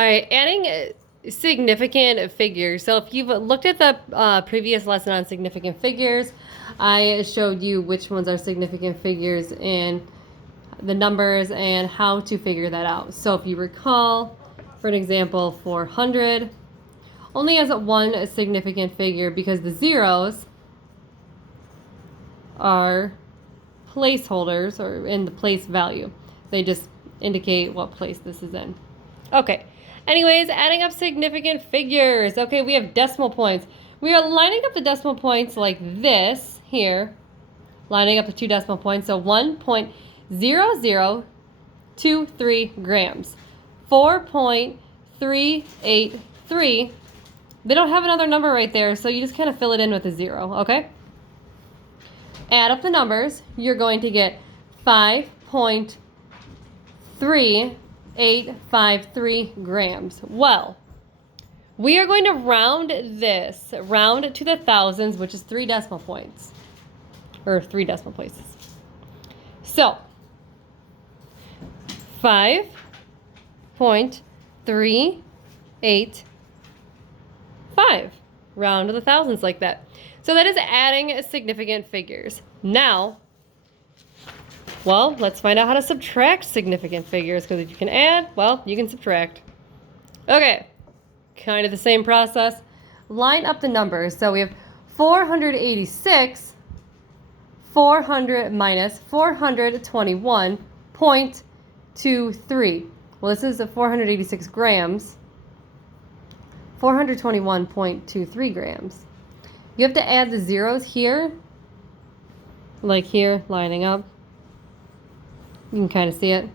All right, adding significant figures. So if you've looked at the previous lesson on significant figures, I showed you which ones are significant figures and the numbers and how to figure that out. So if you recall, for an example, 400 only has one significant figure because the zeros are placeholders or in the place value. They just indicate what place this is in. Okay. Anyways, adding up significant figures. Okay, we have decimal points. We are lining up the decimal points like this here. Lining up the two decimal points. So 1.0023 grams. 4.383. They don't have another number right there, so you just kind of fill it in with a 0, okay? Add up the numbers. You're going to get 5.3853 grams. Well, we are going to round this, round to the thousands, which is 3 decimal points, or 3 decimal places. So, 5.385, round to the thousands like that. So that is adding significant figures. Now, well, let's find out how to subtract significant figures, because if you can add, well, you can subtract. Okay, kind of the same process. Line up the numbers. So we have 486, 400 minus 421.23. Well, this is a 486 grams. 421.23 grams. You have to add the zeros here, like here, lining up. You can kind of see it.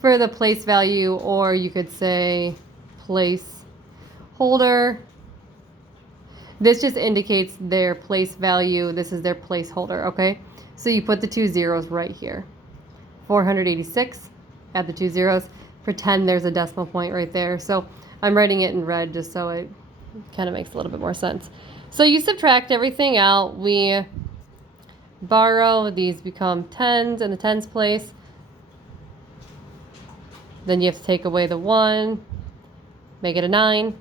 For the place value, or you could say place holder. This just indicates their place value. This is their placeholder, okay? So you put the 2 zeros right here. 486, add the 2 zeros. Pretend there's a decimal point right there. So I'm writing it in red just so it kind of makes a little bit more sense. So you subtract everything out. We borrow, these become tens in the tens place. Then you have to take away the 1, make it a 9,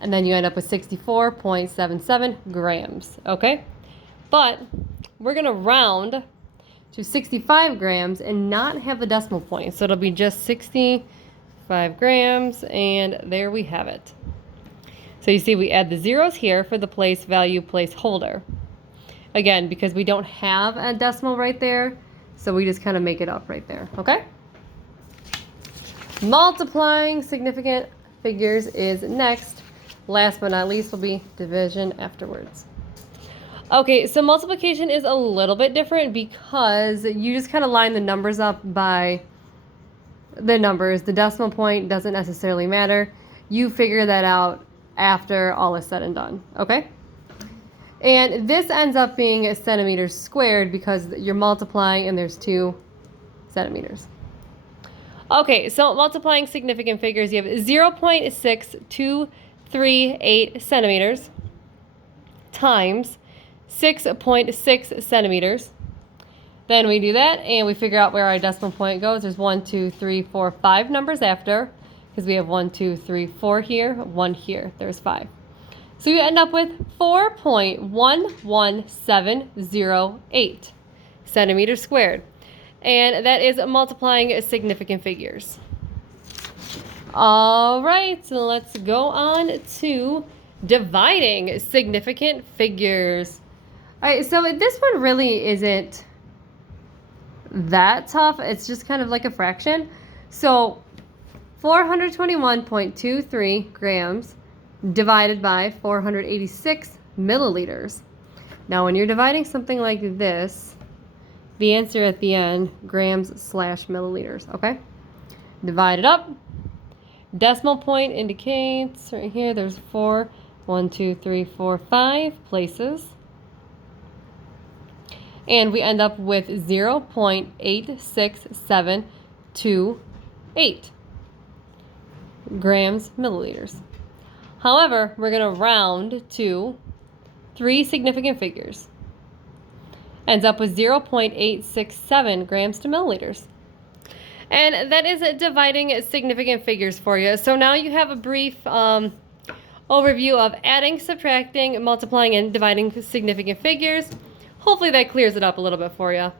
and then you end up with 64.77 grams, okay? But we're going to round to 65 grams and not have the decimal point. So it'll be just 65 grams, and there we have it. So you see we add the zeros here for the place value placeholder. Again, because we don't have a decimal right there, so we just kind of make it up right there, okay? Multiplying significant figures is next. Last but not least will be division afterwards. Okay, so multiplication is a little bit different because you just kind of line the numbers up by the numbers. The decimal point doesn't necessarily matter. You figure that out after all is said and done, okay? And this ends up being centimeters squared because you're multiplying and there's 2 centimeters. Okay, so multiplying significant figures, you have 0.6238 centimeters times 6.6 centimeters. Then we do that and we figure out where our decimal point goes. There's 1, 2, 3, 4, 5 numbers after, because we have 1, 2, 3, 4 here, 1 here. There's 5. So you end up with 4.11708 centimeters squared. And that is multiplying significant figures. All right, so let's go on to dividing significant figures. All right, so this one really isn't that tough. It's just kind of like a fraction. So 421.23 grams divided by 486 milliliters. Now, when you're dividing something like this, the answer at the end, grams/milliliters, okay? Divide it up. Decimal point indicates right here, there's 4, 1, 2, 3, 4, 5 places. And we end up with 0.86728 grams milliliters. However, we're going to round to 3 significant figures. Ends up with 0.867 grams to milliliters. And that is dividing significant figures for you. So now you have a brief overview of adding, subtracting, multiplying, and dividing significant figures. Hopefully that clears it up a little bit for you.